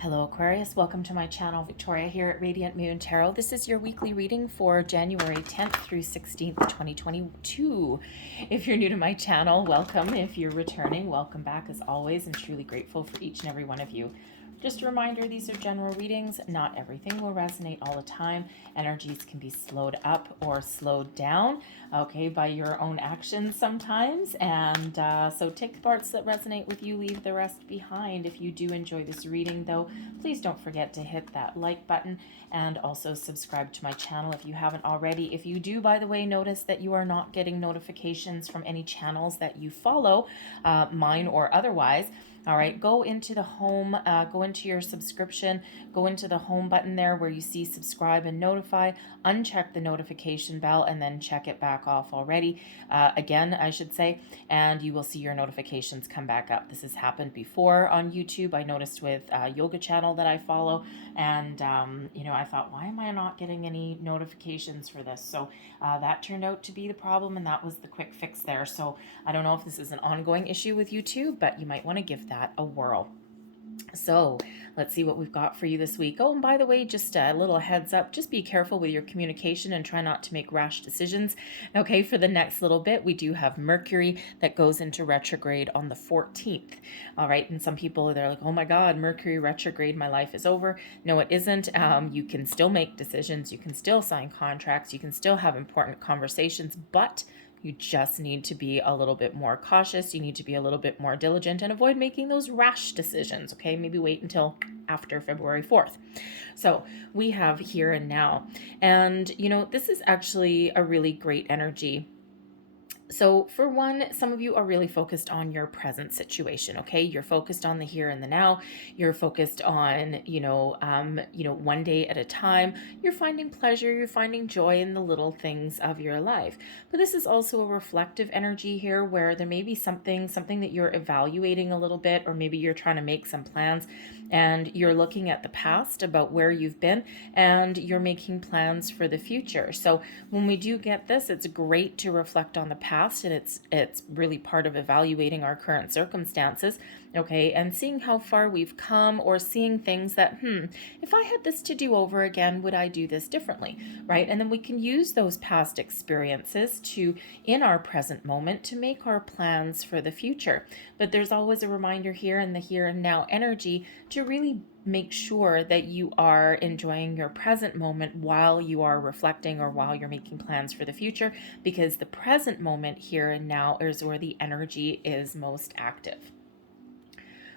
Hello Aquarius, welcome to my channel. Victoria here at Radiant Moon Tarot. This is your weekly reading for January 10th through 16th, 2022. If you're new to my channel, welcome. If you're returning, welcome back as always, and truly grateful for each and every one of you. Just a reminder, these are general readings. Not everything will resonate all the time. Energies can be slowed up or slowed down, okay, by your own actions sometimes. And so take the parts that resonate with you, leave the rest behind. If you do enjoy this reading, though, please don't forget to hit that like button and also subscribe to my channel if you haven't already. If you do, by the way, notice that you are not getting notifications from any channels that you follow, mine or otherwise, all right, go into the home, go into your subscription, go into the home button there where you see subscribe and notify, uncheck the notification bell, and then check it back off already, again, I should say, and you will see your notifications come back up. This has happened before on YouTube. I noticed with a yoga channel that I follow, and, you know, I thought, why am I not getting any notifications for this? So that turned out to be the problem, and that was the quick fix there. So I don't know if this is an ongoing issue with YouTube, but you might want to give that a whirl. So let's see what we've got for you this week. Oh, and by the way, just a little heads up, just be careful with your communication and try not to make rash decisions. Okay, for the next little bit, we do have Mercury that goes into retrograde on the 14th. All right, and some people, they're like, oh my God, Mercury retrograde, my life is over. No, it isn't. You can still make decisions. You can still sign contracts. You can still have important conversations, but you just need to be a little bit more cautious. You need to be a little bit more diligent and avoid making those rash decisions, okay? Maybe wait until after February 4th. So we have here and now. And, you know, this is actually a really great energy. So for one, some of you are really focused on your present situation, okay? You're focused on the here and the now. You're focused on, one day at a time. You're finding pleasure. You're finding joy in the little things of your life. But this is also a reflective energy here where there may be something that you're evaluating a little bit, or maybe you're trying to make some plans and you're looking at the past about where you've been and you're making plans for the future. So when we do get this, it's great to reflect on the past, and it's really part of evaluating our current circumstances, okay, and seeing how far we've come, or seeing things that, if I had this to do over again, would I do this differently, right? And then we can use those past experiences to, in our present moment, to make our plans for the future. But there's always a reminder here in the here and now energy to really make sure that you are enjoying your present moment while you are reflecting or while you're making plans for the future, because the present moment here and now is where the energy is most active.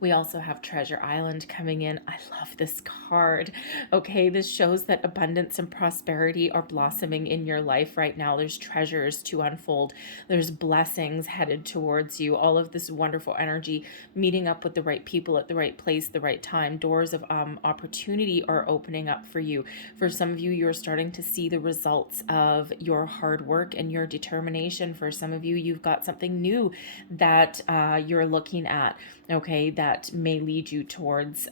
We also have Treasure Island coming in. I love this card. Okay, this shows that abundance and prosperity are blossoming in your life right now. There's treasures to unfold. There's blessings headed towards you. All of this wonderful energy, meeting up with the right people at the right place, the right time. Doors of opportunity are opening up for you. For some of you, you're starting to see the results of your hard work and your determination. For some of you, you've got something new that you're looking at, okay, that may lead you towards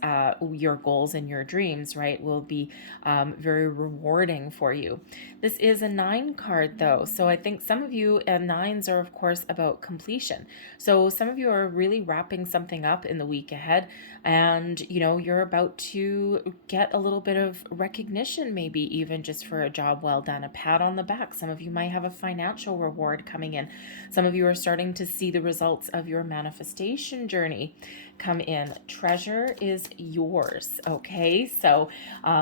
your goals and your dreams, right? Will be very rewarding for you. This is a 9 card though. So I think some of you, 9s are of course about completion. So some of you are really wrapping something up in the week ahead, and you know, you're about to get a little bit of recognition, maybe even just for a job well done, a pat on the back. Some of you might have a financial reward coming in. Some of you are starting to see the results of your manifestation journey come in. Treasure is yours, okay? So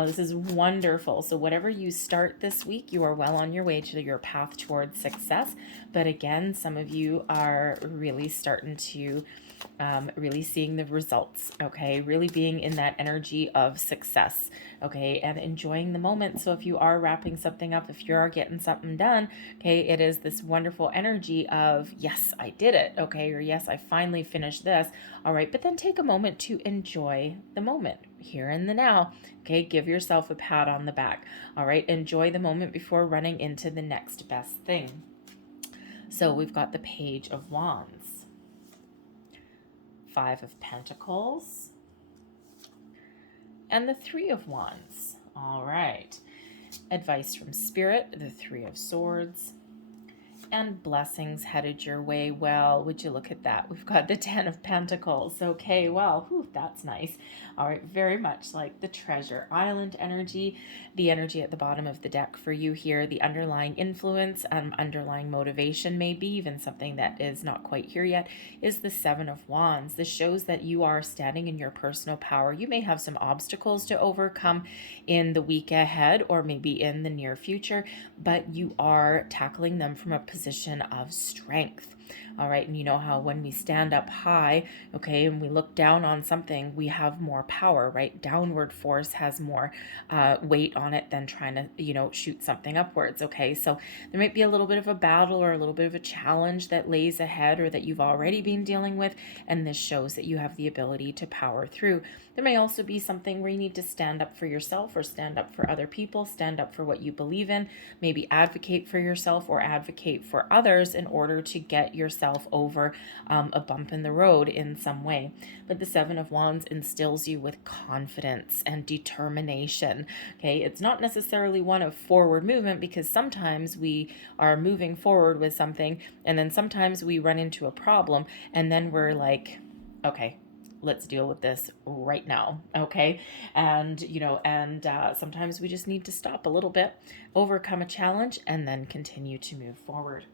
this is wonderful. So whatever you start this week, you are well on your way to your path towards success. But again, some of you are really starting to really seeing the results, okay? Really being in that energy of success, okay? And enjoying the moment. So if you are wrapping something up, if you are getting something done, okay, it is this wonderful energy of, yes, I did it, okay? Or yes, I finally finished this, all right? But then take a moment to enjoy the moment here and the now, okay? Give yourself a pat on the back, all right? Enjoy the moment before running into the next best thing. So we've got the Page of Wands, 5 of Pentacles, and the 3 of Wands. All right. Advice from Spirit, the 3 of Swords, and blessings headed your way. Well, would you look at that? We've got the 10 of Pentacles. Okay, well, whew, that's nice. All right, very much like the Treasure Island energy, the energy at the bottom of the deck for you here, the underlying influence, underlying motivation, maybe even something that is not quite here yet, is the Seven of Wands. This shows that you are standing in your personal power. You may have some obstacles to overcome in the week ahead or maybe in the near future, but you are tackling them from a position of strength. All right, and you know how when we stand up high, okay, and we look down on something, we have more power, right? Downward force has more weight on it than trying to, shoot something upwards, okay? So there might be a little bit of a battle or a little bit of a challenge that lays ahead or that you've already been dealing with, and this shows that you have the ability to power through. There may also be something where you need to stand up for yourself or stand up for other people, stand up for what you believe in, maybe advocate for yourself or advocate for others in order to get yourself over a bump in the road in some way. But the Seven of Wands instills you with confidence and determination. Okay, it's not necessarily one of forward movement, because sometimes we are moving forward with something and then sometimes we run into a problem and then we're like, okay, let's deal with this right now. Okay. And, sometimes we just need to stop a little bit, overcome a challenge, and then continue to move forward.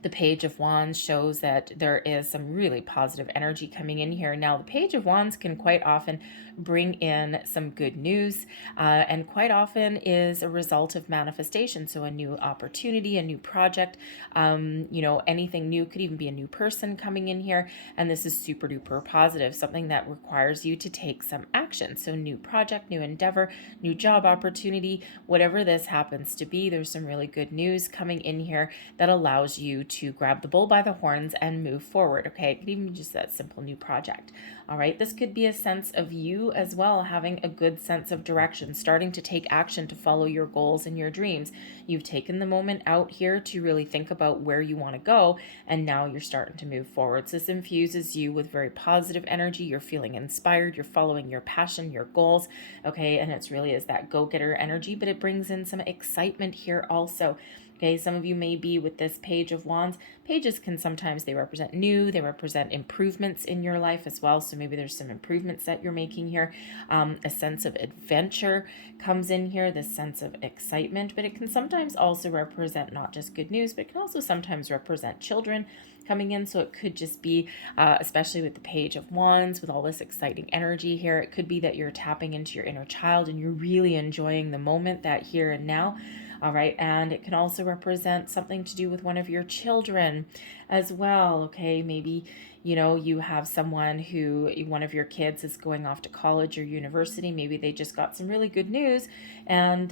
The Page of Wands shows that there is some really positive energy coming in here. Now, the Page of Wands can quite often bring in some good news, and quite often is a result of manifestation. So a new opportunity, a new project, anything new, could even be a new person coming in here. And this is super duper positive, something that requires you to take some action. So new project, new endeavor, new job opportunity, whatever this happens to be, there's some really good news coming in here that allows you to grab the bull by the horns and move forward. Okay, it could even be just that simple new project. All right, this could be a sense of you as well, having a good sense of direction, starting to take action to follow your goals and your dreams. You've taken the moment out here to really think about where you want to go, and now you're starting to move forward. So this infuses you with very positive energy. You're feeling inspired, you're following your passion, your goals, okay, and it's really is that go-getter energy, but it brings in some excitement here also. Okay, some of you may be with this Page of Wands. Pages can sometimes, they represent new, they represent improvements in your life as well. So maybe there's some improvements that you're making here. A sense of adventure comes in here, this sense of excitement, but it can sometimes also represent not just good news, but it can also sometimes represent children coming in. So it could just be, especially with the Page of Wands, with all this exciting energy here, it could be that you're tapping into your inner child and you're really enjoying the moment, that here and now. All right, and it can also represent something to do with one of your children as well. Okay, maybe you have someone who, one of your kids is going off to college or university. Maybe they just got some really good news, and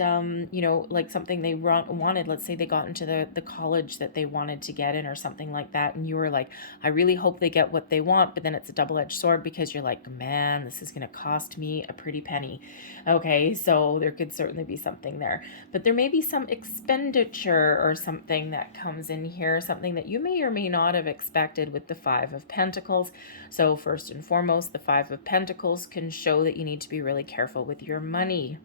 like something they wanted. Let's say they got into the college that they wanted to get in or something like that, and you were like, I really hope they get what they want, but then it's a double-edged sword, because you're like, man, this is going to cost me a pretty penny. Okay, so there could certainly be something there, but there may be some expenditure or something that comes in here, something that you may or may not have expected with the Five of Pentacles. So first and foremost, the Five of Pentacles can show that you need to be really careful with your money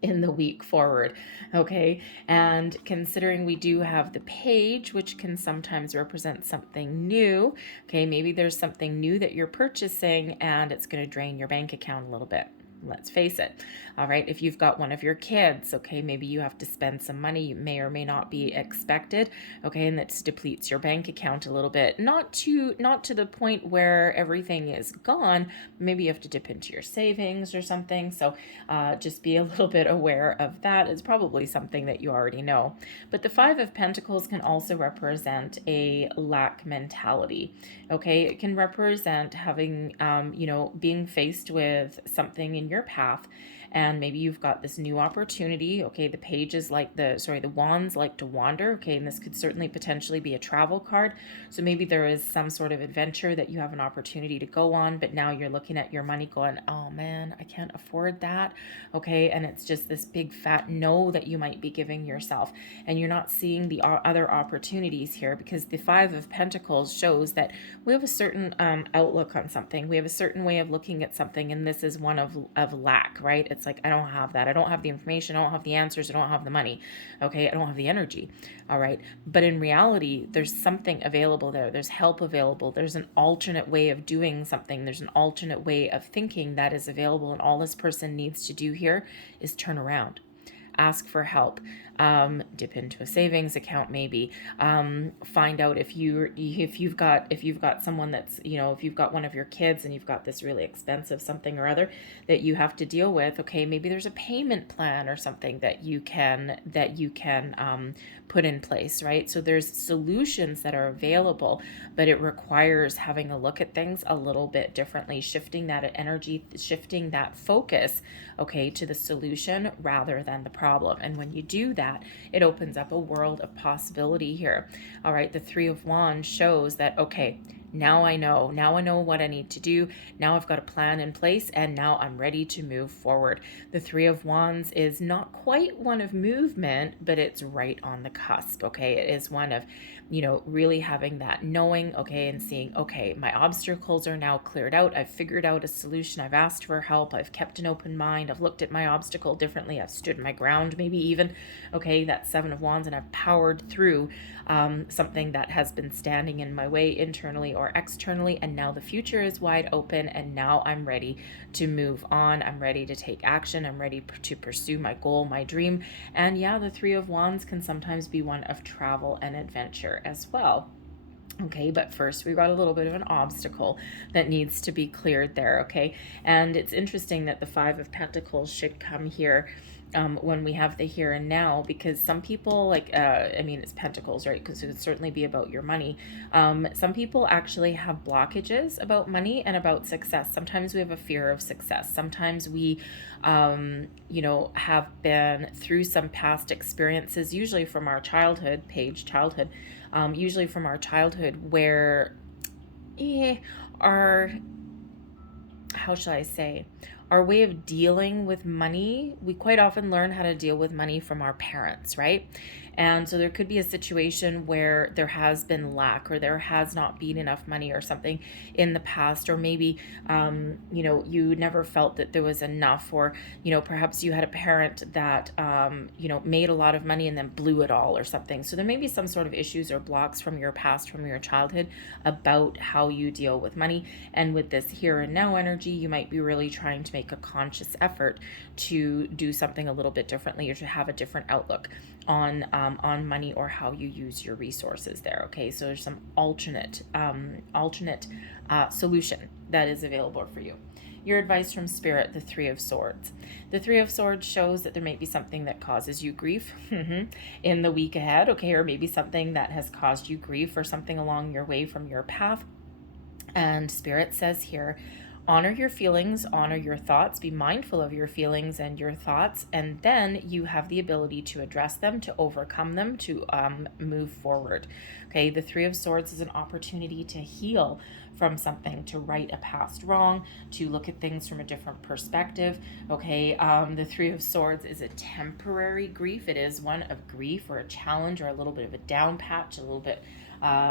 in the week forward. Okay, and considering we do have the Page, which can sometimes represent something new, okay, maybe there's something new that you're purchasing and it's going to drain your bank account a little bit. Let's face it. All right, if you've got one of your kids, okay, maybe you have to spend some money you may or may not be expected, okay, and that depletes your bank account a little bit. Not to the point where everything is gone. Maybe you have to dip into your savings or something. So just be a little bit aware of that. It's probably something that you already know. But the Five of Pentacles can also represent a lack mentality. Okay, it can represent having, being faced with something in your path, and maybe you've got this new opportunity. Okay, the pages like the wands like to wander. Okay, and this could certainly potentially be a travel card. So maybe there is some sort of adventure that you have an opportunity to go on, but now you're looking at your money going, oh man, I can't afford that. Okay, and it's just this big fat no that you might be giving yourself, and you're not seeing the other opportunities here, because the Five of Pentacles shows that we have a certain outlook on something. We have a certain way of looking at something, and this is one of lack, right? It's it's like, I don't have that. I don't have the information. I don't have the answers. I don't have the money. Okay. I don't have the energy. All right. But in reality, there's something available there. There's help available. There's an alternate way of doing something. There's an alternate way of thinking that is available. And all this person needs to do here is turn around, ask for help, dip into a savings account, maybe find out if you've got someone that's, if you've got one of your kids and you've got this really expensive something or other that you have to deal with. Okay, maybe there's a payment plan or something that you can put in place, right? So there's solutions that are available, but it requires having a look at things a little bit differently, shifting that energy, shifting that focus, okay, to the solution rather than the problem. And when you do that, it opens up a world of possibility here. All right, the Three of Wands shows that, okay, now I know what I need to do. Now I've got a plan in place, and now I'm ready to move forward. The Three of Wands is not quite one of movement, but it's right on the cusp. Okay, it is one of, really having that knowing, okay, and seeing, okay, my obstacles are now cleared out. I've figured out a solution. I've asked for help. I've kept an open mind. I've looked at my obstacle differently. I've stood my ground, maybe even, okay, that Seven of Wands, and I've powered through something that has been standing in my way internally or externally, and now the future is wide open, and now I'm ready to move on. I'm ready to take action. I'm ready to pursue my goal, my dream. And yeah, the Three of Wands can sometimes be one of travel and adventure as well. Okay, but first we've got a little bit of an obstacle that needs to be cleared there, okay? And it's interesting that the Five of Pentacles should come here when we have the here and now, because some people it's Pentacles, right? Because it would certainly be about your money. Some people actually have blockages about money and about success. Sometimes we have a fear of success. Sometimes we, have been through some past experiences, usually from our childhood, usually from our childhood, where our way of dealing with money, we quite often learn how to deal with money from our parents, right? And so there could be a situation where there has been lack, or there has not been enough money or something in the past, or maybe, you never felt that there was enough, or, perhaps you had a parent that, made a lot of money and then blew it all or something. So there may be some sort of issues or blocks from your past, from your childhood, about how you deal with money. And with this here and now energy, you might be really trying to make a conscious effort to do something a little bit differently, or to have a different outlook on money, or how you use your resources there. Okay, so there's some alternate solution that is available for you. Your advice from Spirit, the Three of Swords. The Three of Swords shows that there may be something that causes you grief in the week ahead, okay, or maybe something that has caused you grief, or something along your way from your path. And Spirit says here, honor your feelings, honor your thoughts, be mindful of your feelings and your thoughts, and then you have the ability to address them, to overcome them, to move forward. Okay, the Three of Swords is an opportunity to heal from something, to right a past wrong, to look at things from a different perspective. Okay, the Three of Swords is a temporary grief. It is one of grief, or a challenge, or a little bit of a down patch, a little bit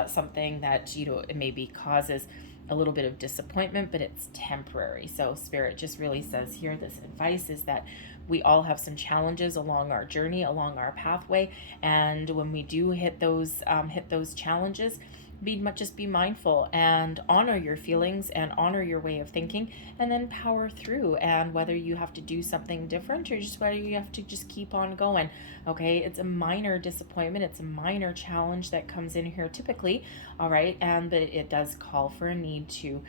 something that, it maybe causes a little bit of disappointment, but it's temporary. So Spirit just really says here, this advice is that we all have some challenges along our journey, along our pathway, and when we do hit those challenges, just be mindful and honor your feelings and honor your way of thinking, and then power through. And whether you have to do something different, or just whether you have to just keep on going, okay, it's a minor disappointment, it's a minor challenge that comes in here typically, all right, but it does call for a need to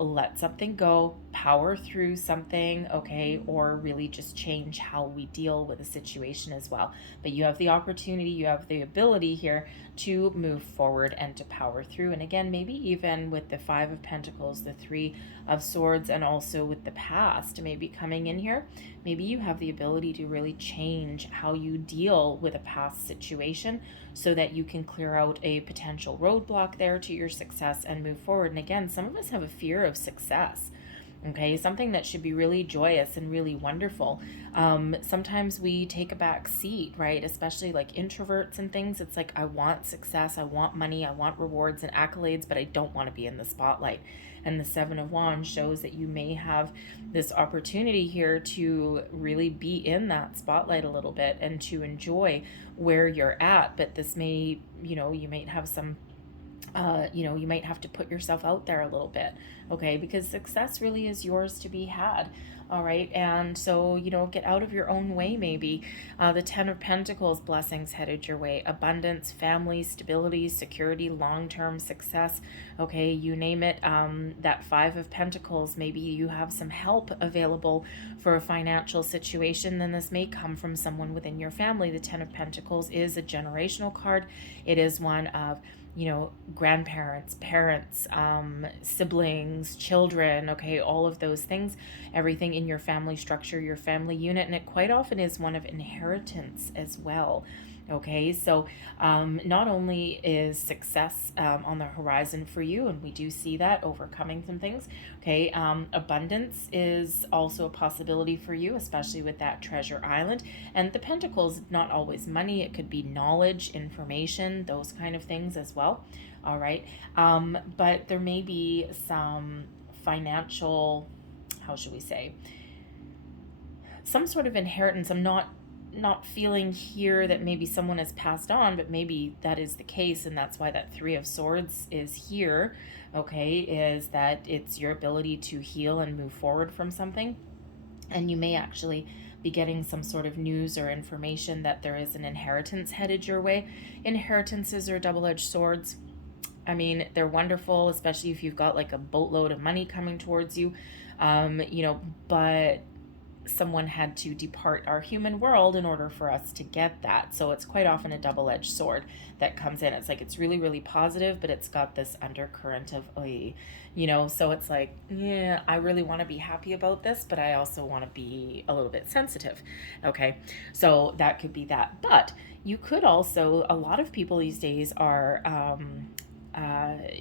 let something go, power through something, okay, or really just change how we deal with a situation as well. But you have the opportunity, you have the ability here to move forward and to power through. And again, maybe even with the Five of Pentacles, the Three of Swords, and also with the past maybe coming in here, maybe you have the ability to really change how you deal with a past situation, so that you can clear out a potential roadblock there to your success and move forward. And again, some of us have a fear of success, okay, something that should be really joyous and really wonderful. Sometimes we take a back seat, right? Especially like introverts and things. It's like, I want success, I want money, I want rewards and accolades, but I don't want to be in the spotlight. And the Seven of Wands shows that you may have this opportunity here to really be in that spotlight a little bit and to enjoy where you're at. But this may, you know, you might have some you might have to put yourself out there a little bit, okay? Because success really is yours to be had, all right? And so, you know, get out of your own way maybe. The Ten of Pentacles, blessings headed your way. Abundance, family, stability, security, long-term success, okay? You name it. That Five of Pentacles, maybe you have some help available for a financial situation, then this may come from someone within your family. The Ten of Pentacles is a generational card. It is one of, you know, grandparents, parents, siblings, children, okay, all of those things, everything in your family structure, your family unit, and it quite often is one of inheritance as well. Okay, so not only is success on the horizon for you, and we do see that, overcoming some things, okay, abundance is also a possibility for you, especially with that treasure island. And the pentacles, not always money, it could be knowledge, information, those kind of things as well. All right, but there may be some financial, how should we say, some sort of inheritance. I'm not feeling here that maybe someone has passed on, but maybe that is the case, and that's why that Three of Swords is here, okay, is that it's your ability to heal and move forward from something. And you may actually be getting some sort of news or information that there is an inheritance headed your way. Inheritances are double-edged swords. I mean, they're wonderful, especially if you've got like a boatload of money coming towards you, you know, but someone had to depart our human world in order for us to get that. So it's quite often a double-edged sword that comes in. It's like, it's really, really positive, but it's got this undercurrent of, you know, so it's like, yeah, I really want to be happy about this, but I also want to be a little bit sensitive. Okay. So that could be that. But you could also, a lot of people these days are,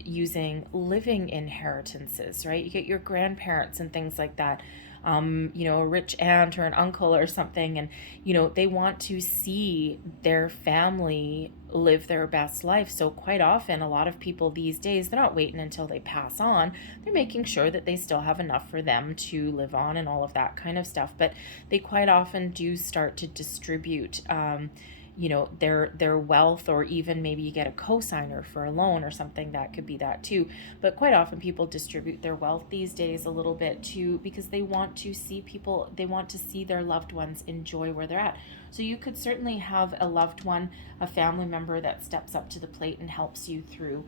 using living inheritances, right? You get your grandparents and things like that. You know, a rich aunt or an uncle or something, and, you know, they want to see their family live their best life. So quite often, a lot of people these days, they're not waiting until they pass on. They're making sure that they still have enough for them to live on and all of that kind of stuff. But they quite often do start to distribute, you know, their wealth, or even maybe you get a cosigner for a loan or something. That could be that too. But quite often people distribute their wealth these days a little bit too, because they want to see people, they want to see their loved ones enjoy where they're at. So you could certainly have a loved one, a family member that steps up to the plate and helps you through,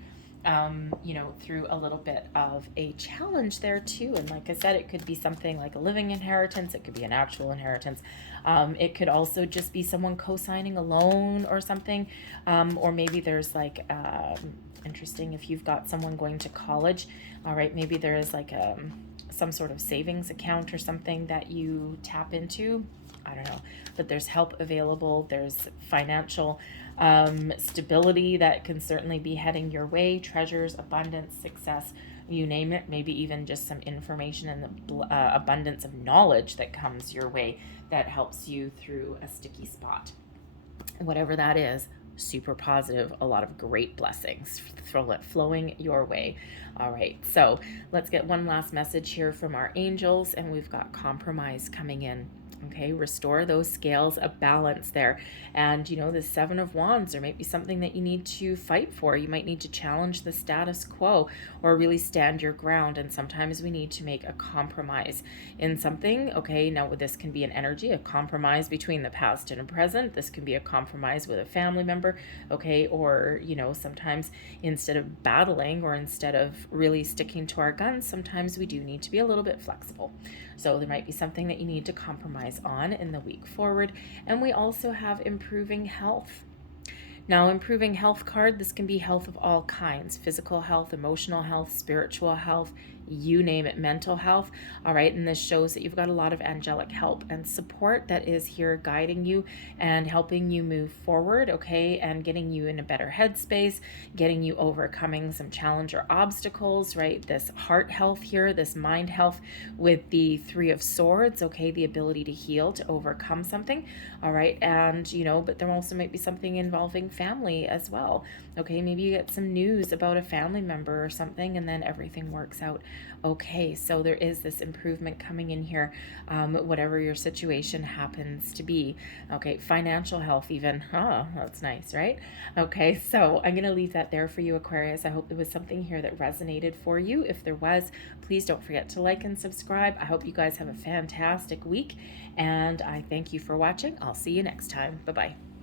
you know, through a little bit of a challenge there too. And like I said, it could be something like a living inheritance. It could be an actual inheritance. It could also just be someone co-signing a loan or something. Or maybe there's like, interesting, if you've got someone going to college, all right, maybe there is like some sort of savings account or something that you tap into. I don't know, but there's help available. There's financial stability that can certainly be heading your way. Treasures, abundance, success, you name it. Maybe even just some information and the abundance of knowledge that comes your way that helps you through a sticky spot. Whatever that is, super positive, a lot of great blessings flowing your way. All right, so let's get one last message here from our angels, and we've got compromise coming in. Okay, restore those scales of balance there. And, you know, the Seven of Wands, there might be something that you need to fight for. You might need to challenge the status quo or really stand your ground. And sometimes we need to make a compromise in something. Okay, now this can be an energy, a compromise between the past and the present. This can be a compromise with a family member. Okay, or, you know, sometimes instead of battling or instead of really sticking to our guns, sometimes we do need to be a little bit flexible. So there might be something that you need to compromise on in the week forward. And we also have improving health. Now, improving health card, this can be health of all kinds: physical health, emotional health, spiritual health, you name it, mental health. All right, and this shows that you've got a lot of angelic help and support that is here guiding you and helping you move forward, okay, and getting you in a better headspace, getting you overcoming some challenge or obstacles, right? This heart health here, this mind health with the Three of Swords, okay, the ability to heal, to overcome something, all right, and, you know, but there also might be something involving family as well, Okay, maybe you get some news about a family member or something, and then everything works out okay. So there is this improvement coming in here, whatever your situation happens to be. Okay, financial health even. Oh, that's nice, right? Okay, so I'm going to leave that there for you, Aquarius. I hope there was something here that resonated for you. If there was, please don't forget to like and subscribe. I hope you guys have a fantastic week, and I thank you for watching. I'll see you next time. Bye-bye.